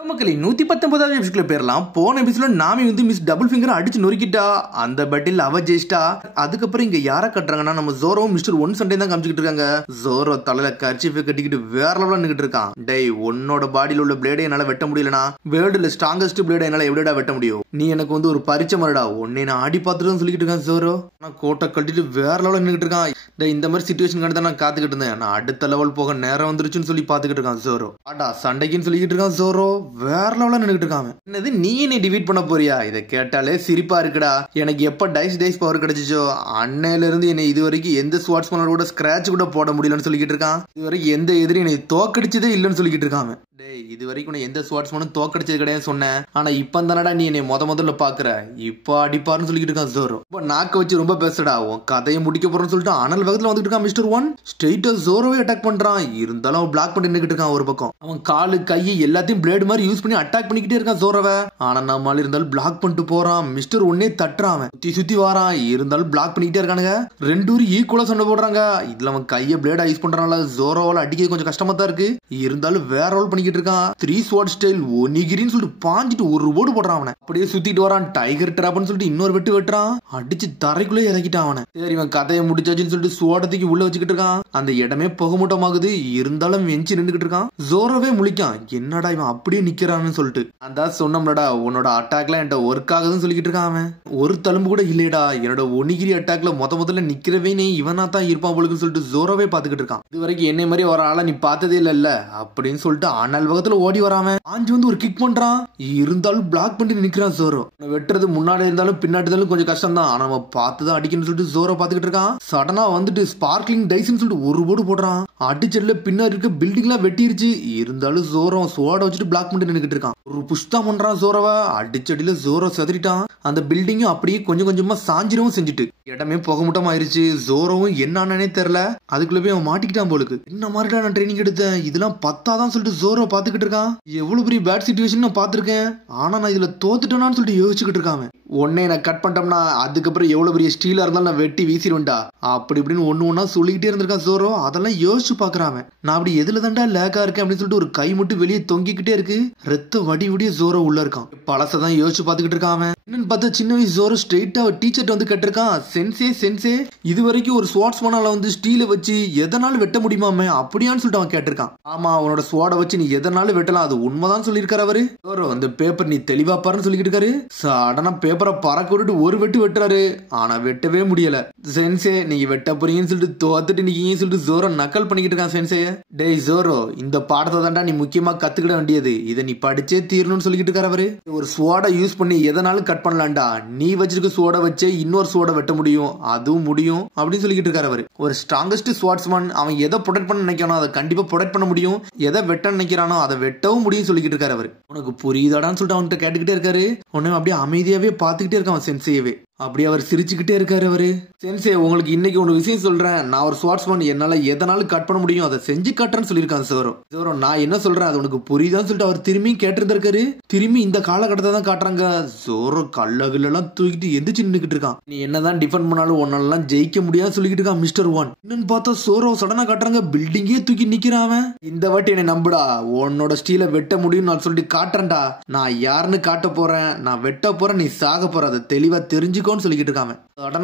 மக்களே 119வது எபிசோட்ல பேரலாம். போன எபிசோட்ல நாமி மிஸ் டபுள் ஃபிங்கர் அடிச்சு நொறுக்கிட்டா. அந்த பேட்டில் அவ ஜெயிச்சிட்டா. அதுக்கப்புறம் இங்க யார கட்டுறாங்கன்னா நம்ம ஜோரோவும் மிஸ்டர் ஒன் சண்டே தான் காமிச்சிட்டு இருக்காங்க. ஜோரோ தலையில கர்ச்சீஃப் கட்டிக்கிட்டு வேற லெவல்ல நின்னுட்டு இருக்கான். டேய், உன்னோட பாடியில உள்ள பிளேடை என்னால வெட்ட முடியலனா வேர்ல்டுல ஸ்ட்ராங்கஸ்ட் பிளேடை என்னால எப்படிடா வெட்ட முடியும்? நீ எனக்கு ஒரு பரிச்சை மரடா. உன்னை நான் ஆடி பார்த்துட்டு சொல்லிக்கிட்டு இருக்கேன் ஜோரோ. நான் கோட்டை கட்டிட்டு வேற லெவல்ல நின்னுட்டு இருக்கான். டேய், இந்த மாதிரி சிச்சுவேஷன் கண்டு நான் காத்துக்கிட்டு இருந்தேன். நான் அடுத்த லெவல் போக நேரம் வந்துருச்சுன்னு சொல்லி பாத்துக்கிட்டு இருக்கான் ஜோரோ. ஆடா சண்டைக்குன்னு சொல்லிக்கிட்டு இருக்கான் ஜோரோ. வேற லெவல்ல நின்னுட்டு இருக்கான். என்னது, நீ என்ன டிவீட் பண்ண போறியா? இதை கேட்டாலே சிரிப்பா இருக்குடா. எனக்கு எப்ப டைஸ் பவர் கிடைச்சிச்சோ அன்னையில இருந்து என்னை இது வரைக்கும் எந்த ஸ்வாட்ஸ்மேனோட கூட ஸ்கிராட்ச் கூட போட முடியலன்னு சொல்லிக்கிட்டு இருக்கான். இது வரைக்கும் எந்த எதிரி என்னை தோக்கடிச்சதே இல்லைன்னு சொல்லிக்கிட்டு இருக்காங்க. டேய், இது வரைக்கும் எந்த ஸ்வாட்ஸ்மேனும் தோக்கடிச்சது கிடையாது சொன்னேன். ஆனா இப்ப தானடா நீ என்னை முதல்ல பாக்குற. இப்ப அடிப்பாருன்னு சொல்லிக்கிட்டு இருக்கான் ஜோரோ. இப்ப நாக்க வச்சு ரொம்ப பேசுடா. உன் கதையை முடிக்க போறேன்னு சொல்லிட்டு அனல் வேகத்துல வந்துட்டு இருக்கான் மிஸ்டர் ஒன். ஸ்ட்ரெயிட்டா ஜோரோவே அட்டாக் பண்றான். இருந்தாலும் அவன் பிளாக் பண்ணி நின்னுட்டு இருக்கான். ஒரு பக்கம் அவன் காலு கையை எல்லாத்தையும் பிளேடு மாதிரி யூஸ் பண்ணி அட்டாக் பண்ணிக்கிட்டே இருக்கான் ஜோரோவை. ஆனா நம்மால இருந்தாலும் பிளாக் பண்ணிட்டு போறான். மிஸ்டர் ஒன்னே தட்டுறான். சுத்தி வாரான். இருந்தாலும் பிளாக் பண்ணிக்கிட்டே இருக்கானுங்க. ரெண்டு பேரும் ஈக்குவலா சண்டை போடுறாங்க. இதுல அவன் கையை பிளேடா யூஸ் பண்றான்ல. ஜோரோவால அடிக்கிறது கொஞ்சம் கஷ்டமா தான் இருக்கு. இருந்தாலும் வேற ரோல் பண்ணிக்கிட்டு இருக்கான். 3 ஸ்வாட் ஸ்டைல் ஒனிகிரின்னு சொல்லிட்டு பாஞ்சிட்டு ஒரு போடு போடுறான். அவனை அப்படியே சுத்திட்டு வரான். டைகர் டிராப்னு சொல்லிட்டு இன்னொரு வெட்டுறான். அடிச்சு தரைக்குள்ளே இறக்கிட்டான் அவனை. சரி, இவன் கதையை முடிச்சாச்சுன்னு சொல்லிட்டு ஸ்வாடத்துக்கு உள்ள வச்சுக்கிட்டு இருக்கான். அந்த இடமே புகமூட்டமாகுது. இருந்தாலும் வெஞ்சி நின்றுகிட்டு இருக்கான். ஜோரோவே முழிக்கான். என்னடா இவன் அப்படியே நிக்கிறான்னு சொல்லிட்டு. அதான் சொன்னோம்லடா, உன்னோட அட்டாக்ல என்கிட்ட ஒர்க் ஆகுதுன்னு சொல்லிக்கிட்டு இருக்கான். அவன் ஒரு தழும்பு கூட இல்லையடா. என்னோட ஒனிகிரி அட்டாக்ல முதல்ல நிக்கிறவே நீ இவனா தான் இருப்பான் போலுக்குன்னு சொல்லிட்டு ஜோரோவே பாத்துக்கிட்டு இருக்கான். இது வரைக்கும் என்னை மாதிரி ஒரு ஆளை நீ பார்த்ததே இல்ல அப்படின்னு சொல்லிட்டு அனல் வகத்துல ஓடி வராம ஆஞ்சு வந்து ஒரு கிக் பண்றான். இருந்தாலும் பிளாக் பண்ணி நிக்கிறான் ஜோரோ. வெட்டுறது முன்னாடி இருந்தாலும் பின்னாடி இருந்தாலும் கொஞ்சம் கஷ்டம் தான். ஆனா நம்ம பார்த்துதான் அடிக்கணும்னு சொல்லிட்டு ஜோரோ பாத்துக்கிட்டு இருக்கான். சடனா வந்துட்டு ஸ்பார்க்லிங் டைஸ்ன்னு சொல்லிட்டு ஒரு போடு போடுறான். அடிச்சதுல பின்னாடி இருக்க பில்டிங் எல்லாம் வெட்டிருச்சு. இருந்தாலும் ஜோரோ சோட வச்சுட்டு பிளாக் பண்ணி நின்னுட்டு இருக்கான். ஒரு புஷ் தான் பண்றான் ஜோரோவை. அடிச்சடியில ஜோரோ செதறிட்டான். அந்த பில்டிங்கும் அப்படியே கொஞ்சம் கொஞ்சமா சாஞ்சிரவும் செஞ்சுட்டு இடமே புகமூட்டம் ஆயிருச்சு. ஜோரோவும் என்னன்னே தெரியல. அதுக்குள்ள போய் அவன் மாட்டிக்கிட்டான் போலுக்கு. என்ன மாதிரிடா நான் ட்ரைனிங் எடுத்தேன், இதெல்லாம் பத்தாதான் சொல்லிட்டு ஜோரோ பாத்துக்கிட்டு இருக்கான். எவ்வளவு பெரிய பேட் சிச்சுவேஷன் நான் பாத்திருக்கேன். ஆனா நான் இதுல தோத்துட்டேனான்னு சொல்லிட்டு யோசிச்சுக்கிட்டு இருக்கான். உடனே நான் கட் பண்ணிட்டோம்னா அதுக்கப்புறம் எவ்வளவு பெரிய ஸ்டீலா இருந்தாலும் நான் வெட்டி வீசிடுவேன்டா அப்படி இப்படின்னு ஒண்ணா சொல்லிக்கிட்டே இருந்திருக்கான் ஜோரோ. அதெல்லாம் யோசிச்சு பாக்குறான். நான் அப்படி எதுல தான்டா லேக்கா இருக்கேன் அப்படின்னு சொல்லிட்டு ஒரு கை மட்டும் வெளியே தொங்கிக்கிட்டே இருக்கு. ரத்த வடிய ஜோரோ உள்ள இருக்கான். பழசதான் யோசிச்சு பாத்துக்கிட்டு இருக்கான். என்னன்னு பார்த்தா சின்ன வயசு ஜோரோ ஸ்ட்ரெயிட்டா டீச்சர்ட் வந்து கட்டிருக்கான். சென்சே இது வரைக்கும் ஒரு ஸ்வாட்ஸ்மேனால வந்து ஸ்டீல வச்சு எதனாலும் வெட்ட முடியுமாமே அப்படியான்னு சொல்லிட்டு அவன் கேட்டிருக்கான். ஆமா, அவனோட ஸ்வாட வச்சு நீ எதனாலும் வெட்டலாம், அது உண்மைதான் சொல்லியிருக்காரு அவரு. ஜோரோ, அந்த பேப்பர் நீ தெளிவா பாருன்னு சொல்லிக்கிட்டு இருக்காரு. சடனா பேப்பரை பறக்க விட்டுட்டு ஒரு வெட்டு வெட்டுறாரு. ஆனா வெட்டவே முடியல. சென்சே, நீங்க வெட்ட போறீங்கன்னு சொல்லிட்டு தோத்துட்டு நீங்க சொல்லிட்டு ஜோரோ நக்கல் பண்ணிக்கிட்டு இருக்கான் சென்சே. டேய் ஜோரோ, இந்த பாடத்தை தான்டா நீ முக்கியமா கத்துக்கிட வேண்டியது. இதை நீ படிச்சே தீரணும்னு சொல்லிக்கிட்டு இருக்காரு அவரு. ஒரு ஸ்வாட யூஸ் பண்ணி எதனாலும் கட் பண்ணலாம்டா. நீ வச்சிருக்க ஸ்வாட வச்சே இன்னொரு ஸ்வாட வெட்ட முடியும், அதுவும் முடியும் அப்படின்னு சொல்லிக்கிட்டு இருக்காரு அவரு. ஒரு ஸ்ட்ராங்கஸ்ட் ஸ்வாட்ஸ்மேன் அவன் எதை ப்ரொடெக்ட் பண்ண நினைக்கிறானோ அதை கண்டிப்பா ப்ரொடெக்ட் பண்ண முடியும். எதை வெட்ட நினைக்கிறானோ அதை வெட்டவும் முடியும் சொல்லிக்கிட்டு இருக்காரு அவரு. உனக்கு புரியுதாடான்னு சொல்லிட்டு அவன்கிட்ட கேட்டுக்கிட்டே இருக்காரு. உன்னை அப்படியே அமைதியாவே பாத்துக்கிட்டே இருக்கான் சென்சேவே. அப்படி அவர் சிரிச்சுக்கிட்டே இருக்காரு அவரு. சென்சே, உங்களுக்கு இன்னைக்கு ஒரு விஷயம் சொல்றேன். நான் ஒரு ஸ்வாட்ஸ்மேன், என்னால எதனாலும் கட் பண்ண முடியும், அதை செஞ்சு காட்டுறேன்னு சொல்லியிருக்கான் ஜோரோ. ஜோரோ, நான் என்ன சொல்றேன் அது உனக்கு புரியுதான்னு சொல்லிட்டு அவர் திரும்பி கேட்டிருந்திருக்காரு. திரும்பி இந்த காலகட்டத்தை தான் காட்டுறாங்க. ஜோரோ கல்லகுல எல்லாம் தூக்கிட்டு எந்திரிச்சு நின்னுக்கிட்டு இருக்கான். நீ என்னதான் டிஃபெண்ட் பண்ணாலும் உன்னால ஜெயிக்க முடியாது சொல்லிக்கிட்டு இருக்கான் மிஸ்டர் ஒன். என்னன்னு பார்த்தா ஜோரோ சடனா காட்டுறாங்க. பில்டிங்கே தூக்கி நிக்கிறான். இந்த வாட்டி என்னை நம்புடா, உன்னோட ஸ்டீல வெட்ட முடியும் நான் சொல்லிட்டு காட்டுறேன்டா. நான் யாருன்னு காட்ட போறேன், நான் வெட்ட போறேன், நீ சாக போற, அதை தெளிவா தெரிஞ்சுக்கோ சொல்லிக்கிட்டு இருக்காங்க.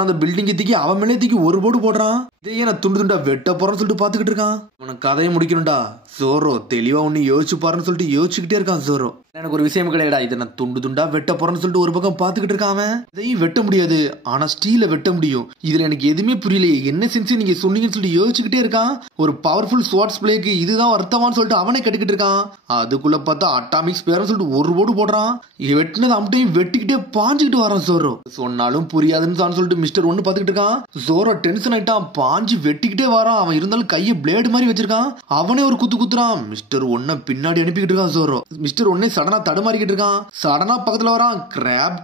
அந்த பில்டிங் தூக்கி அவன் மேலே தூக்கி ஒரு போடு போடுறான். இதையே நான் துண்டு துண்டா வெட்ட போறேன்னு சொல்லிட்டு பாத்துக்கிட்டு இருக்கான். உனக்கு கதையை முடிக்கணும்டா ஜோரோ, தெளிவா ஒண்ணு யோசிச்சு பாருன்னு சொல்லிட்டு யோசிச்சுக்கிட்டே இருக்கான் ஜோரோ. எனக்கு ஒரு விஷயம் கிடையாடா, இதை நான் துண்டு துண்டா வெட்ட போறேன்னு சொல்லிட்டு ஒரு பக்கம் பாத்துக்கிட்டு இருக்கான். இதையும் வெட்ட முடியாது, ஆனா ஸ்டீல வெட்ட முடியும். இதுல எனக்கு எதுவுமே புரியலையே, என்ன சென்ஸ் நீங்க சொன்னீங்கன்னு சொல்லிட்டு யோசிச்சுக்கிட்டே இருக்கான். ஒரு பவர்ஃபுல் ஸ்வாட்ஸ் பிளேக்கு இதுதான் அர்த்தமான்னு சொல்லிட்டு அவனே கட்டிக்கிட்டு இருக்கான். அதுக்குள்ள பார்த்தா அட்டாமிக் ஸ்பேர்னு சொல்லிட்டு ஒரு போடு போடுறான். வெட்டினது அம்டையும் வெட்டிக்கிட்டே பாஞ்சுக்கிட்டு வரான் ஜோரோ. சொன்னாலும் புரியாதுன்னு தான் சொல்லிட்டு மிஸ்டர் ஒன்னு பாத்துக்கிட்டு இருக்கான். ஜோரோ டென்ஷன் ஆயிட்டான். பாஞ்சு வெட்டிக்கிட்டே வரான். அவன் இருந்தாலும் கையை பிளேடு மாதிரி வச்சிருக்கான். அவனே ஒரு குத்துறான். மிஸ்டர் ஒன்ன பின்னாடி அனுப்பிக்கிட்டு இருக்கான் ஜோரோ. மிஸ்டர் ஒன்னே சடனா தடுமாறிக்கிட்டு இருக்கான். சடனா பக்கத்துல வரான்.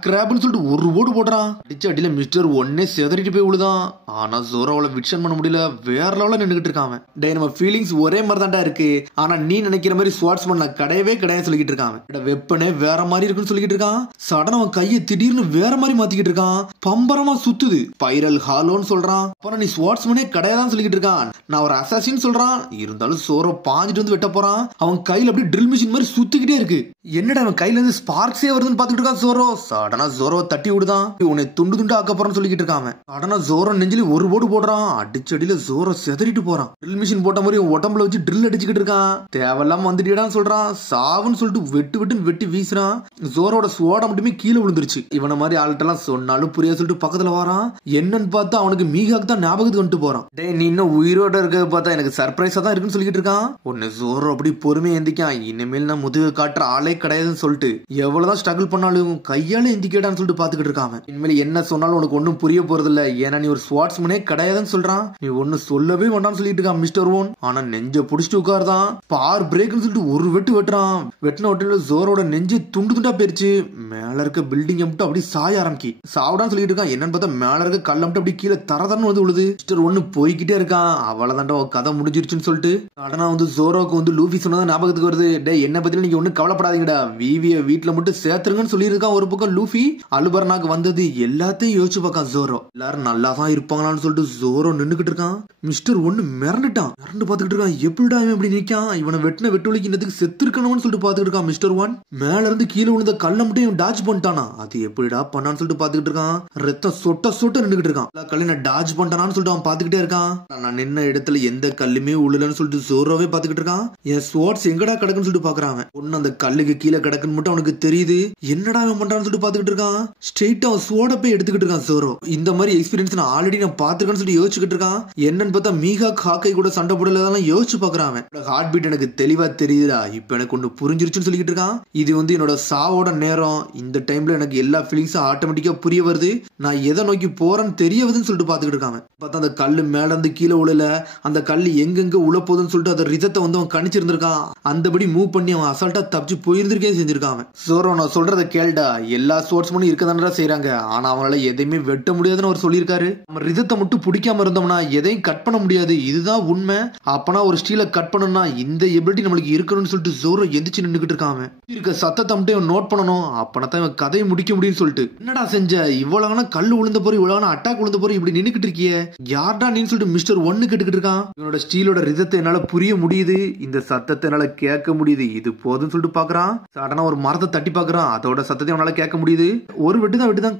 கிராப்னு சொல்லிட்டு ஒரு போடு போடுறான். அடிச்ச அடியில மிஸ்டர் ஒன்னே செதறிட்டு போய் விழுதான். ஆனா ஜோரோவால விக்ஷன் பண்ண முடியல. வேற லெவல்ல நின்னுகிட்டு இருக்கான். டே, நம்ம ஃபீலிங்ஸ் ஒரே மாதிரி தான்டா இருக்கு. ஆனா நீ நினைக்கிற மாதிரி ஸ்வாட்ஸ்மேன் கிடையவே கிடையாது சொல்லிக்கிட்டு இருக்கான். வெப்பனே வேற மாதிரி இருக்குன்னு சொல்லிக்கிட்டு இருக்கான். சடனா அவன் கையை திடீர்னு வேற மாதிரி மாத்திக்கிட்டு இருக்கான். பம்பரமா சுத்துது. பைரல் ஹாலோன்னு சொல்றான். அப்புறம் நீ ஸ்வாட்ஸ்மேனே கிடையாதான் சொல்லிக்கிட்டு இருக்கான். நான் ஒரு அசாசின்னு சொல்றான். இருந்தாலும் ஜோரோ பாஞ்சு பாத்துட்டு வந்து வெட்ட போறான். அவன் கையில அப்படியே ட்ரில் மிஷின் மாதிரி சுத்திக்கிட்டே இருக்கு. என்னடா அவன் கையில இருந்து ஸ்பார்க்ஸே வருதுன்னு பாத்துக்கிட்டு இருக்கான் ஜோரோ. சடனா ஜோரோ தட்டி விடுதான். உன்னை துண்டு துண்டு ஆக்க போறான்னு சொல்லிக்கிட்டு இருக்கான். சடனா ஜோரோ நெஞ்சில ஒரு போடு போடுறான். அடிச்சடியில ஜோரோ செதறிட்டு போறான். ட்ரில் மிஷின் போட்ட மாதிரி உடம்புல வச்சு ட்ரில் அடிச்சுக்கிட்டு இருக்கான். தேவையில்லாம வந்துட்டியடான்னு சொல்றான். சாவுன்னு சொல்லிட்டு வெட்டு வீசுறான். ஜோரோட ஸ்வோட மட்டுமே கீழே விழுந்துருச்சு. இவன மாதிரி ஆள்கிட்டலாம் சொன்னாலும் புரிய சொல்லிட்டு பக்கத்துல வரான். என்னன்னு பார்த்தா அவனுக்கு மீகாக்கு தான் ஞாபகத்துக்கு வந்துட்டு போறான். டேய் நீ இன்னும் உயிரோட இருக்க பார்த்தா எனக்கு சர்ப்ரைஸா தான் இருக்குன்னு சொல்லிட்டு இருக்கான். உன்னை ஜோரோ அப்படி பொறுமையா எந்திக்கான். இனிமேல் நான் முதுகு காட்டுற ஆளே கிடையாதுன்னு சொல்லிட்டு எவ்வளவுதான் ஸ்ட்ரகிள் பண்ணாலும் கையால எந்திக்கடான்னு சொல்லிட்டு பாத்துக்கிட்டு இருக்கான். இனிமேல் என்ன சொன்னாலும் உனக்கு ஒன்னும் புரிய போறது இல்ல. ஏன்னா நீ ஒரு ஸ்வாட்ஸ்மேனே கிடையாதுன்னு சொல்றான். நீ ஒன்னு சொல்லவே வேண்டாம்னு சொல்லிட்டு இருக்கான் மிஸ்டர் ஓன். ஆனா நெஞ்ச புடிச்சிட்டு உட்கார்தான். பார் பிரேக்னு சொல்லிட்டு ஒரு வெட்டு வெட்டுறான். வெட்டின வெட்டில ஜோரோட நெஞ்சு துண்டு துண்டா போயிருச்சு. மேல இருக்க பில்டிங் மட்டும் அப்படி சாய ஆரம்பிக்கி சாவிடான்னு சொல்லிட்டு இருக்கான். என்னன்னு பார்த்தா மேல இருக்க கல்ல மட்டும் அப்படி கீழே தரதன்னு வந்து விழுது. மிஸ்டர் ஒன்னு போய்கிட்டே இருக்கான். அவ்வளவுதான்டா கதை முடிஞ்சிருச்சுன்னு சொல்லிட்டு உடனே வந்து ஜோரோக்கு வந்து லூஃபி சொன்னதான் ஞாபகத்துக்கு வருது. டே என்ன பத்தி நீங்க ஒன்னும் கவலைப்படாதீங்கடா, விவிய வீட்டுல மட்டும் சேர்த்துருங்கன்னு சொல்லியிருக்கான். ஒரு பக்கம் லூஃபி அலுபர்னாக்கு வந்தது எல்லாத்தையும் யோசிச்சு பார்க்கான் ஜோரோ. எல்லாரும் நல்லா தான் இருப்பாங்களான்னு சொல்லிட்டு ஜோரோ நின்னுகிட்டு இருக்கான். மிஸ்டர் ஒன்னு மிரண்டுட்டான். மிரண்டு பாத்துக்கிட்டு இருக்கான். எப்படிடா இவன் இப்படி நிக்கான்? இவனை வெட்டின வெட்டுவலிக்கு இன்னத்துக்கு செத்து இருக்கணும்னு சொல்லிட்டு பாத்துக்கிட்டு இருக்கான். மிஸ்டர் ஒன் மேல இருந்து கீழே விழுந்த கல்ல மட்டும் இவன் டாச் பண்ணிட்டானா? அது எப்படிடா பண்ணான்னு சொல்லிட்டு பாத்துக்கிட்டு இருக்கான். ரத்தம் சொட்ட சொட்ட நின்னுகிட்டு இருக்கான். கல்ல டாச் பண்ணிட்டானான்னு சொல்லிட்டு அவன் பாத்துக்கிட்டே இருக்கான். நான் நின்ன இடத்துல எந்த கல்லுமே உள்ளலன்னு சொல்லிட்டு ஜோரோவே பாத்துக்கிட்டு இருக்கான். என் ஸ்வாட்ஸ் எங்கடா கிடக்குன்னு சொல்லிட்டு பாக்குறான். ஒன்னு அந்த கல்லுக்கு கீழே கிடக்குன்னு மட்டும் அவனுக்கு தெரியுது. என்னடா அவன் பண்றான்னு சொல்லிட்டு பாத்துக்கிட்டு இருக்கான். ஸ்ட்ரெயிட்டா அவன் ஸ்வாட போய் எடுத்துக்கிட்டு இருக்கான் ஜோரோ. இந்த மாதிரி எக்ஸ்பீரியன்ஸ் நான் ஆல்ரெடி நான் பாத்துருக்கேன்னு சொல்லிட்டு யோசிச்சுக்கிட்டு இருக்கான். என்னன்னு பார்த்தா மீகா காக்கை கூட சண்டை போடலாம் யோசிச்சு பாக்குறான். ஹார்ட் பீட் எனக்கு தெளிவா தெரியுதா, இப்ப எனக்கு ஒண்ணு புரிஞ்சிருச்சுன்னு சொல்லிட்டு இருக்கான். இது வந்து என்னோட சாவோட நேரம். இந்த டைம்ல எனக்கு எல்லா ஃபீலிங்ஸும் ஆட்டோமேட்டிக்கா புரிய வருது. நான் எதை நோக்கி போறேன்னு தெரிய வருதுன்னு சொல்லிட்டு பாத்துக்கிட்டு இருக்கான். பார்த்தா அந்த கல்லு மேல இருந்து கீழே உழல, அந்த கல்லு எங்கெங்க உழ போகுதுன்னு சொல்லிட்டு அந்த ரிதத்தை வந்து அவன் கணிச்சிருந்திருக்கான். அந்தபடி மூவ் பண்ணி அவன் அசால்ட்டா தப்பிச்சு போயிருந்திருக்கே செஞ்சிருக்கான். ஜோரோ நான் சொல்றத கேள்டா, எல்லா ஸ்போர்ட்ஸ்மேனும் இருக்கதானடா செய்யறாங்க. ஆனா அவங்களால எதையுமே வெட்ட முடியாதுன்னு அவர் சொல்லியிருக்காரு. நம்ம ரிதத்தை மட்டும் பிடிக்காம இருந்தோம்னா எதையும் கட் பண்ண முடியாது. இதுதான் உண்மை. அப்பனா ஒரு ஸ்டீலை கட் பண்ணணும்னா இந்த எபிலிட்டி நம்மளுக்கு இருக்கணும்னு சொல்லிட்டு ஜோரோ எந்திரிச்சு நின்னுகிட்டு இருக்கான். இருக்க சத்தத்தை மட்டும் நோட் பண்ணணும். அப்பனா தான் இவன் கதையை முடிக்க முடியும்னு சொல்லிட்டு என்னடா செஞ்ச? இவ்வளவு கல்லு விழுந்த போற, இவ்வளவு அட்டாக் விழுந்த போற, இப்படி நின்னுக்கிட்டு இருக்கிய யார்டா நீன்னு சொல்லிட்டு மிஸ்டர் ஒன்னு கேட்டுக்கிட்டு இருக்கான். இவனோட ஸ்டீலோட ரிதத்தை என்னால புரிய முடியுது. இந்த சத்தத்தை என்னால கேட்க முடியுது. இது போதும்னு சொல்லிட்டு பாக்குறான். சடனா ஒரு மரத்தை தட்டி பாக்குறான். அதோட சத்தத்தை அவனால கேட்க முடியுது. ஒரு வெட்டுதான்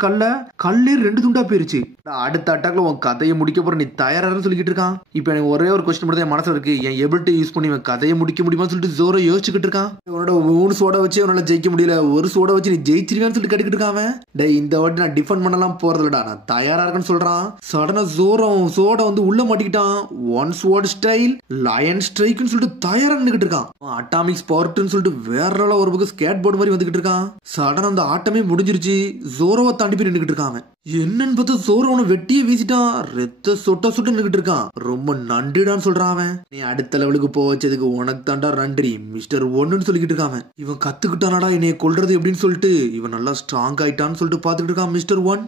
கல்லே ரெண்டு துண்டா போயிருச்சு. அடுத்த அட்டாக்ல உன் கதையை முடிக்க போற, நீ தயாரான்னு சொல்லிட்டு இருக்கான். இப்ப எனக்கு ஒரே ஒரு கொஸ்டின் மட்டும் என் மனசுல இருக்கு. என் எபிலிட்டி யூஸ் பண்ணி இவன் கதையை முடிக்க முடியுமான்னு சொல்லிட்டு ஜோரோ யோசிச்சுக்கிட்டு இருக்கான். இவனோட 3 சோட வச்சு அவனால ஜெயிக்க முடியல. ஒரு சோட வச்சு நீ ஜெயிச்சிருக்கான்னு சொல்லிட்டு கேட்டுக்கிட்டு இருக்கான். டேய் இந்த வாட்டி நான் டிஃபெண்ட் பண்ணலாம் போறதில்லடா, நான் தயாரா இருக்கேன்னு சொல்றான். சடனா ஜோரோ சோட வந்து உள்ள மாட்டிக்கிட்டான். ஒன் ஸ்வாட் ஸ்டைல் லயன் ஸ்ட்ரைக்னு சொல்லிட்டு தயாரா நின்னுகிட்டு இருக்கான். அட்டாமிக் ஸ்பார்ட்னு சொல்லிட்டு வேற ஒரு பக்கம் ஸ்கேட் போர்டு மாதிரி வந்துகிட்டு இருக்கான். சடனா அந்த ஆட்டமே முடிஞ்சிருச்சு. ஜோரோவை தாண்டி போய் நின்னுகிட்டு இருக்கான். என்னன்னு பார்த்தா ஜோரோனை வெட்டியே வீசிட்டான். ரத்த சொட்ட நின்னுகிட்டு இருக்கான். ரொம்ப நன்றிடான்னு சொல்றான் அவன். நீ அடுத்த லெவலுக்கு போக வச்சதுக்கு உனக்கு தாண்டா நன்றி மிஸ்டர் ஒன்னு சொல்லிக்கிட்டு இருக்கான். இவன் கத்துக்கிட்டானடா என்னைய கொல்றது எப்படின்னு சொல்லிட்டு. இவன் நல்லா ஸ்ட்ராங் ஆயிட்டான்னு சொல்லிட்டு பாத்துக்கிட்டு இருக்கான் மிஸ்டர் ஒன்.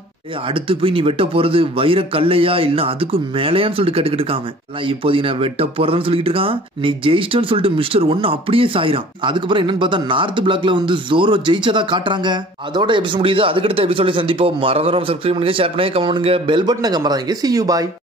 அடுத்து போய் நீ வெட்ட போறது வைர கல்லையா இல்ல அதுக்கு மேலையான்னு சொல்லிட்டு கேட்டுக்கிட்டு இருக்கான். இப்போதைக்கு நான் வெட்ட போறதுன்னு சொல்லிட்டு இருக்கான். நீ ஜெயிச்சிட்டன்னு சொல்லிட்டு மிஸ்டர் ஒன்னு அப்படியே சாயிரான். அதுக்கப்புறம் என்னன்னு பார்த்தா நார்த் பிளாக்ல வந்து ஜோரோ ஜெயிச்சதா காட்டுறாங்க. அதோட எபிசோட் முடியுது. அதுக்கடுத்த எபிசோட சந்திப்போம். மறந்துடாம சப்ஸ்கிரைப் பண்ணுங்க, ஷேர் பண்ணுங்க, கமெண்ட் பண்ணுங்க, பெல் பட்டனை மறந்துங்க. See you, bye.